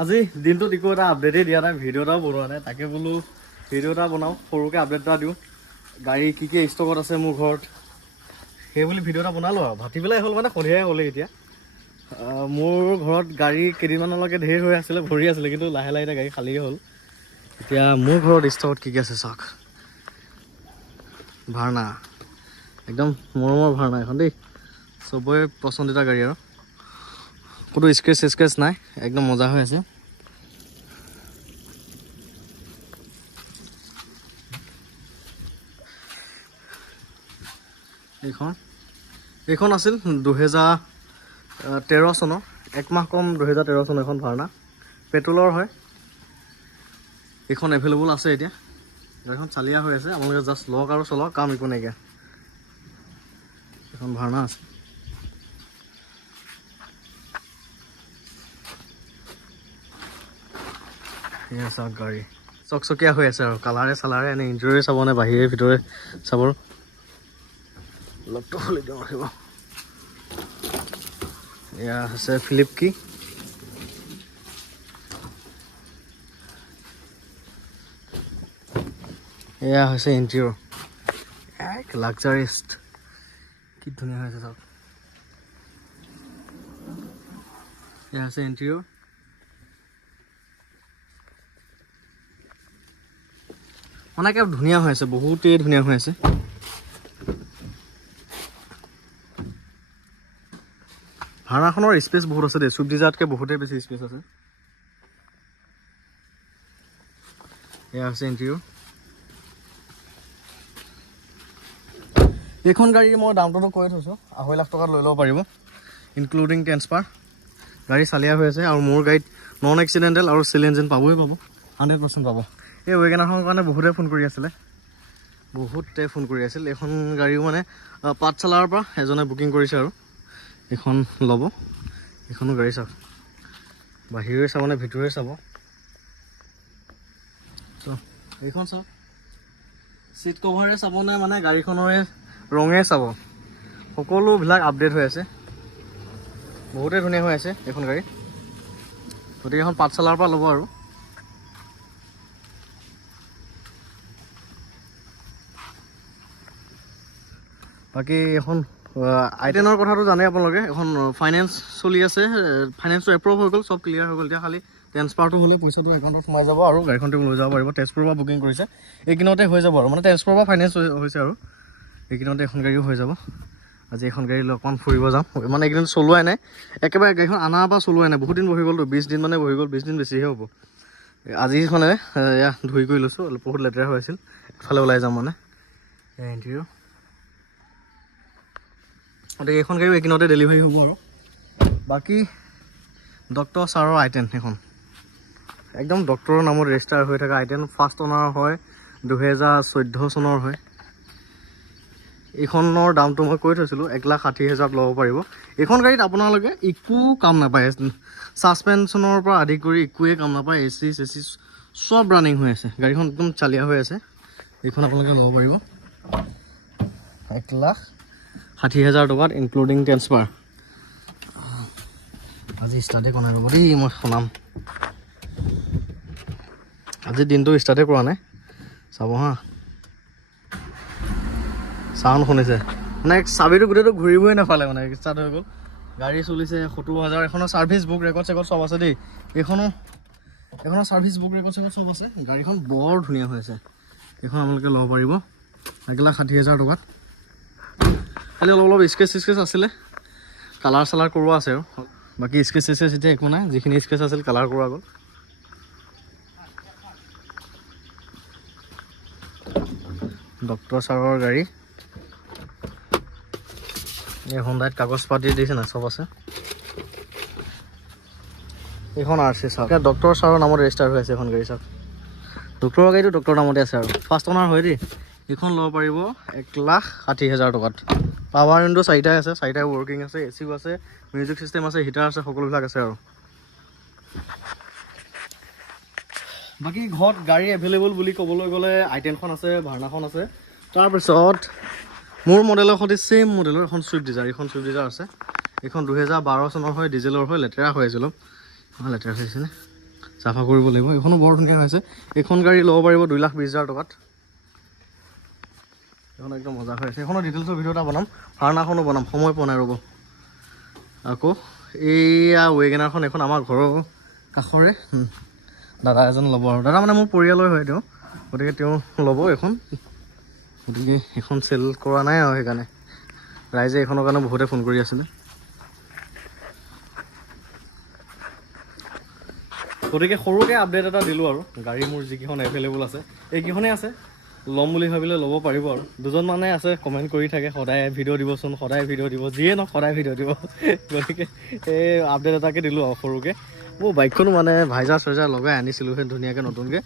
আজি দিনটোত একো এটা আপডেটেই দিয়া নাই, ভিডিঅ' এটাও বনোৱা নাই। তাকে বোলো ভিডিঅ' এটা বনাওঁ, সৰুকৈ আপডেট এটা দিওঁ, গাড়ী কি কি ষ্টকত আছে মোৰ ঘৰত, সেই বুলি ভিডিঅ' এটা বনালোঁ আৰু। ভাতি পেলাই হ'ল মানে সন্ধিয়াই হ'লে এতিয়া। মোৰ ঘৰত গাড়ী কেইদিনমানলৈকে ধেৰ হৈ আছিলে, ভৰি আছিলে, কিন্তু লাহে লাহে এতিয়া গাড়ী খালীয়ে হ'ল। এতিয়া মোৰ ঘৰত ষ্টকত কি কি আছে চাওক। ভাৰ্না, একদম মৰমৰ ভাৰ্না এখন দেই, চবৰে পচন্দিতা গাড়ী আৰু ক'তো স্ক্ৰেচ নাই, একদম মজা হৈ আছে। এইখন আছিল 2013 চনৰ, একমাহ কম 2013 চনৰ এখন ভাৰ্না, পেট্ৰলৰ হয়। এইখন এভেইলেবল আছে এতিয়া, গাড়ীখন চালিয়া হৈ আছে, আপোনালোকে জাষ্ট লওক আৰু চলাওক, কাম একো নাইকিয়া। এখন ভাৰ্না আছে। এয়া চাওক গাড়ী চকচকীয়া হৈ আছে আৰু কালাৰে চালাৰে, এনে ইণ্টেৰিয়ৰে চাব নে বাহিৰে ভিতৰে চাব। লগটো খুলি দিওঁ ৰাখিব। এয়া হৈছে ফিলিপ কি, এয়া হৈছে ইণ্টেৰিয়ৰ, এক লাক্সাৰিষ্ট, কি ধুনীয়া হৈছে চাওক। এয়া হৈছে ইণ্টেৰিয়ৰ, মানে একেবাৰে ধুনীয়া হৈ আছে, বহুতেই ধুনীয়া হৈ আছে। ভাৰ্নাখনৰ স্পেচ বহুত আছে দেই, চুইফ্ট ডিজায়াৰতকৈ বহুতেই বেছি স্পেচ আছে। এয়া হৈছে ইণ্টেৰিয়ৰ। এইখন গাড়ী মই দামটোতো কৈ থৈছোঁ, 2.5 লাখ টকাত লৈ ল'ব পাৰিব, ইনক্লুডিং ট্ৰেন্সফাৰ। গাড়ী চালিয়া হৈ আছে আৰু মোৰ গাড়ীত নন এক্সিডেণ্টেল আৰু চিল ইঞ্জিন পাব, 100% পাব। এই ৱেগনাৰখনৰ কাৰণে বহুতে ফোন কৰি আছিল। এইখন গাড়ীও মানে পাঠশালাৰ পৰা এজনে বুকিং কৰিছে আৰু এইখন ল'ব। এইখনো গাড়ী চাওক, বাহিৰে চাব নে ভিতৰে চাব। ত' এইখন চাওক, চিট কভাৰে চাব নে মানে গাড়ীখনৰে ৰঙে চাব, সকলোবিলাক আপডেট হৈ আছে, বহুতেই ধুনীয়া হৈ আছে এইখন গাড়ী। গতিকে এখন পাঠশালাৰ পৰা ল'ব আৰু। বাকী এখন I10ৰ কথাটো জানে আপোনালোকে, এখন ফাইনেন্স চলি আছে, ফাইনেন্সটো এপ্ৰুভ হৈ গ'ল, চব ক্লিয়াৰ হৈ গ'ল। এতিয়া খালি ট্ৰেন্সফাৰটো হ'লে পইচাটো একাউণ্টত সোমাই যাব আৰু গাড়ীখন লৈ যাব পাৰিব। তেজপুৰৰ পৰা বুকিং কৰিছে, এইকেইদিনতে হৈ যাব আৰু, মানে তেজপুৰৰ পৰা ফাইনেন্স হৈছে আৰু এইকেইদিনতে এখন গাড়ীও হৈ যাব। আজি এখন গাড়ী লৈ অকণমান ফুৰিব যাম, মানে এইকেইদিন চলোৱাই নাই, একেবাৰে গাড়ীখন অনাৰ পৰা চলোৱাই নাই, বহুত দিন বহি গ'লতো, 20 দিন মানে বহি গ'ল, 20 দিন বেছিহে হ'ব। আজি মানে এয়া ধুই কৰি লৈছোঁ, বহুত লেতেৰা হৈ আছিল, এফালে ওলাই যাম মানে। এয়া ইণ্টেৰিয়ৰ, গতিকে এইখন গাড়ীও এইকেইদিনতে ডেলিভাৰী হ'ব আৰু। বাকী ডক্টৰ ছাৰৰ I10 সেইখন একদম ডক্টৰৰ নামত ৰেজিষ্টাৰ হৈ থকা I10, ফাৰ্ষ্ট অনাৰ হয়, 2014 চনৰ হয়। এইখনৰ দামটো মই কৈ থৈছিলোঁ, 1,60,000 ল'ব পাৰিব। এইখন গাড়ীত আপোনালোকে একো কাম নাপায়, ছাছপেনশ্যনৰ পৰা আদি কৰি একোৱেই কাম নাপায়, AC চেচি চব ৰানিং হৈ আছে, গাড়ীখন একদম চালিয়া হৈ আছে। এইখন আপোনালোকে ল'ব পাৰিব 1,60,000 টকাত, ইনক্লুডিং ট্ৰেন্সফাৰ। আজি ষ্টাৰ্টেই কৰা নাই ৰ'ব দেই, মই শুনাম আজি দিনটো ষ্টাৰ্টেই কৰা নাই, চাব হা। চাউণ্ড শুনিছে মানে, চাবিটো গোটেইটো ঘূৰিবই নাপালে, মানে ষ্টাৰ্ট হৈ গ'ল। গাড়ী চলিছে 70,000, এখনৰ ছাৰ্ভিচ বুক ৰেকৰ্ড চেকৰ্ড চব আছে দেই, এইখনৰ ছাৰ্ভিচ বুক ৰেকৰ্ড চেকৰ্ড চব আছে। গাড়ীখন বৰ ধুনীয়া হৈ আছে, এইখন আপোনালোকে ল'ব পাৰিব 1,60,000 টকাত। খালি অলপ স্কেচ আছিলে, কালাৰ চালাৰ কৰোৱা আছে আৰু বাকী স্কেচ এতিয়া একো নাই, যিখিনি স্কেচ আছিল কালাৰ কৰোৱা গ'ল। ডক্টৰ ছাৰৰ গাড়ী, এই হোণ্ডাইত কাগজ পাতি দিছে না, চব আছে। এইখন RC চাওক, ডক্টৰ ছাৰৰ নামত ৰেজিষ্টাৰ হৈ আছে এখন গাড়ী চাওক, ডক্টৰৰ গাড়ীটো ডক্টৰৰ নামতে আছে আৰু ফাৰ্ষ্ট অনাৰ হয় দেই। এইখন ল'ব পাৰিব 1,60,000 টকাত। পাৱাৰ উইণ্ডো 4টাই আছে, 4টাই ৱৰ্কিং আছে, ACও আছে, মিউজিক চিষ্টেম আছে, হিটাৰ আছে, সকলোবিলাক আছে আৰু। বাকী ঘৰত গাড়ী এভেইলেবল বুলি ক'বলৈ গ'লে I10খন আছে, ভাৰ্নাখন আছে, তাৰপিছত মোৰ মডেলৰ সৈতে ছেইম মডেলৰ এখন চুইফ্ট ডিজায়াৰ, এইখন চুইফ্ট ডিজায়াৰ আছে। এইখন 2012 চনৰ হয়, ডিজেলৰ হয়, লেতেৰা হৈ আছিল অলপ, লেতেৰা হৈছিলে। চাফা কৰিব লাগিব। এইখনো বৰ ধুনীয়া হৈছে। এইখন গাড়ী ল'ব পাৰিব 2,20,000 টকাত। এইখন একদম মজা হৈ আছে। এইখনৰ ডিটেইলছৰ ভিডিঅ' এটা বনাম, ভাৰ্নাখনো বনাম, সময় পোৱা নাই ৰ'ব। আকৌ এইয়া ৱেগেনাৰখন, এইখন আমাৰ ঘৰৰ কাষৰে দাদা এজন ল'ব আৰু দাদা মানে মোৰ পৰিয়ালৰ হয় তেওঁ, গতিকে তেওঁ ল'ব এইখন। গতিকে এইখন চেল কৰা নাই আৰু সেইকাৰণে ৰাইজে এইখনৰ কাৰণে বহুতে ফোন কৰি আছিলে। গতিকে সৰুকৈ আপডেট এটা দিলোঁ আৰু গাড়ী মোৰ যিকেইখন এভেইলেবল আছে এইকেইখনেই আছে। ল'ম বুলি ভাবিলে ল'ব পাৰিব আৰু। দুজনমানে আছে কমেণ্ট কৰি থাকে সদায় ভিডিঅ' দিবচোন, সদায় ভিডিঅ' দিব, যিয়ে নহওক সদায় ভিডিঅ' দিব। গতিকে এই আপডেট এটাকে দিলোঁ আৰু সৰুকৈ। মোৰ বাইকখনো মানে ভাইজাৰ চাইজাৰ লগাই আনিছিলোঁ সেই ধুনীয়াকৈ নতুনকৈ,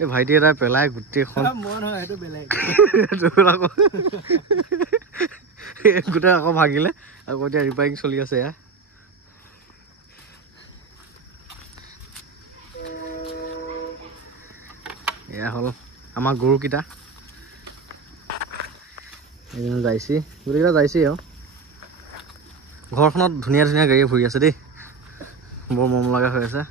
এই ভাইটি এটাই পেলাই গোটেইখন গোটেই আকৌ ভাগিলে, আকৌ এতিয়া ৰিপেয়াৰিং চলি আছে। এয়া হ'ল আমাৰ গৰুকেইটা, যাইছি, গোটেইকেইটা যাইছি আৰু। ঘৰখনত ধুনীয়া ধুনীয়া গাড়ী ভৰি আছে দেই, বৰ মৰম লগা হৈ আছে।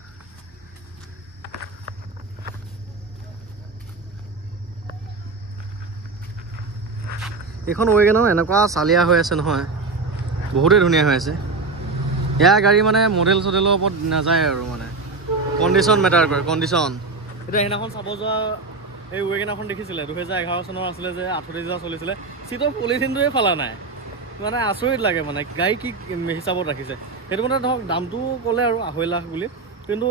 এইখন ৱেগেনাৰ এনেকুৱা চালিয়া হৈ আছে নহয়, বহুতেই ধুনীয়া হৈ আছে। এয়া গাড়ী মানে মডেল চডেলৰ ওপৰত নাযায় আৰু মানে কণ্ডিশ্যন মেটাৰ কৰে, কণ্ডিশ্যন। এতিয়া সেইদিনাখন চাব যোৱা এই ৱেগেনাৰখন দেখিছিলে, 2011 চনৰ আছিলে যে 38,000 চলিছিলে, চিটৰ পলিথিনটোৱে ফালা নাই। মানে আচৰিত লাগে মানে গাড়ী কি হিচাপত ৰাখিছে। সেইটো মানে ধৰক দামটো ক'লে আৰু 2.5 লাখ বুলি, কিন্তু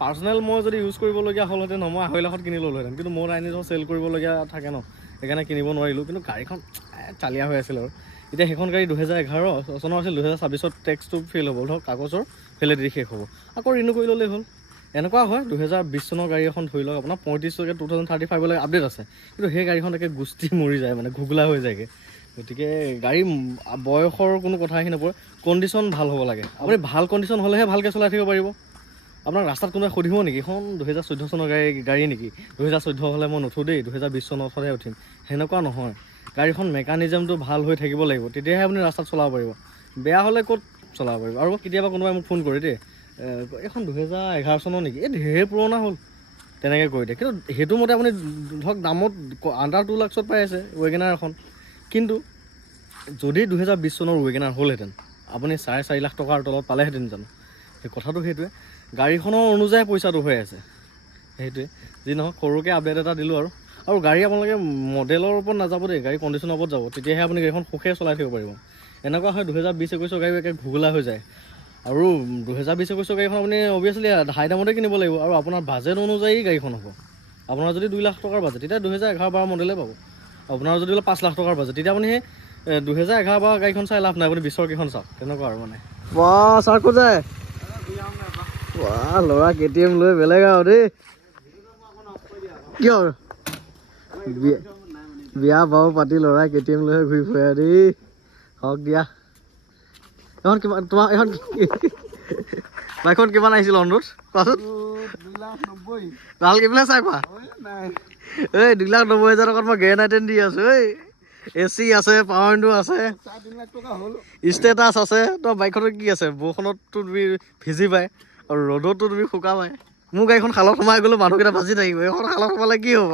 পাৰ্চনেল মই যদি ইউজ কৰিবলগীয়া হ'লহেঁতেন মই 2.5 লাখত কিনি ল'লোহেঁতেন, কিন্তু মোৰ আনি ধৰক চেল কৰিবলগীয়া থাকে ন, সেইকাৰণে কিনিব নোৱাৰিলোঁ। কিন্তু গাড়ীখন চালিয়া হৈ আছিল আৰু। এতিয়া সেইখন গাড়ী 2011 চনৰ আছিল, 2026 টেক্সটো ফেইল হ'ব, ধৰক কাগজৰ ভেলিডিটি শেষ হ'ব, আকৌ ৰিনিউ কৰি ল'লেই হ'ল। এনেকুৱা হয় 2020 চনৰ গাড়ী এখন ধৰি লওক আপোনাৰ 35 2035 আপডেট আছে, কিন্তু সেই গাড়ীখন একে গুষ্টি মৰি যায়, মানে ঘুগলা হৈ যায়গৈ। গতিকে গাড়ী বয়সৰ কোনো কথা আহি নপৰে, কণ্ডিশ্যন ভাল হ'ব লাগে। আপুনি ভাল কণ্ডিশ্যন হ'লেহে ভালকৈ চলাই থাকিব পাৰিব। আপোনাক ৰাস্তাত কোনোবাই সুধিব নেকি এখন 2014 চনৰ গাড়ী নেকি, 2014 হ'লে মই নুঠোঁ দেই, 2020 চনতহে উঠিম, সেনেকুৱা নহয়। গাড়ীখন মেকানিজমটো ভাল হৈ থাকিব লাগিব, তেতিয়াহে আপুনি ৰাস্তাত চলাব পাৰিব। বেয়া হ'লে ক'ত চলাব পাৰিব। আৰু কেতিয়াবা কোনোবাই মোক ফোন কৰে দেই, এইখন 2011 চনৰ নেকি, এই ঢেৰ পুৰণা হ'ল, তেনেকৈ কৰি দিয়ে। কিন্তু সেইটো মতে আপুনি ধৰক দামত আণ্ডাৰ 2 লাখত পাই আছে ৱেগেনাৰ এখন। কিন্তু যদি 2020 চনৰ ৱেগেনাৰ হ'লহেঁতেন, আপুনি 4.5 লাখ টকাৰ তলত পালেহেঁতেন জানো? সেই কথাটো সেইটোৱে, গাড়ীখনৰ অনুযায়ী পইচাটো হৈ আছে, সেইটোৱে। যি নহওক সৰুকৈ আপডেট এটা দিলোঁ আৰু। আৰু গাড়ী আপোনালোকে মডেলৰ ওপৰত নাযাব দেই, গাড়ী কণ্ডিশ্যনৰ ওপৰত যাব, তেতিয়াহে আপুনি গাড়ীখন সুখে চলাই থাকিব পাৰিব। এনেকুৱা হয় 2020-21 গাড়ী একে ঘুগলা হৈ যায়। আৰু 2020-21 গাড়ীখন আপুনি অভিয়াছলি হাই দামতে কিনিব লাগিব, আৰু আপোনাৰ বাজেট অনুযায়ী গাড়ীখন হ'ব। আপোনাৰ যদি 2 লাখ টকাৰ বাজেট, তেতিয়া 2011-12 মডেলে পাব। আপোনাৰ যদি 5 লাখ টকাৰ বাজেট, তেতিয়া আপুনি সেই 2011-12 গাড়ীখন চাই লাভ নাই, আপুনি 20ৰ কেইখন চাওক, তেনেকুৱা আৰু মানে। চাৰ ক'ত যায়? ল'ৰা KTM লৈ বেলেগ আৰু দেই। কিয় বিয়া বাৰু পাতি ল'ৰা KTM লৈ ঘূৰি ফুৰে দেই, হওক দিয়া। এখন কিমান তোমাৰ এখন বাইকখন কিমান আহিছিল অনুৰোধ কোৱাচোন? 2,90,000। ভাল কি পেলাই চাই কোৱা? এই 2,90,000 টকাত মই গেৰেণ্টি দি আছো। এই AC আছে, পাৱাৰ উইণ্ডো আছে, 3 লাখ টকা হ'ল, ষ্টেটাছ আছে। তই বাইকখনত কি আছে, বৰষুণততো তুমি ভিজি পায় আৰু ৰ'দতো তুমি শুকাবাই। মোৰ গাড়ীখন খালত সোমাই গ'লেও মানুহকেইটা ভাজি থাকিব, এইখন খালত সোমালে কি হ'ব?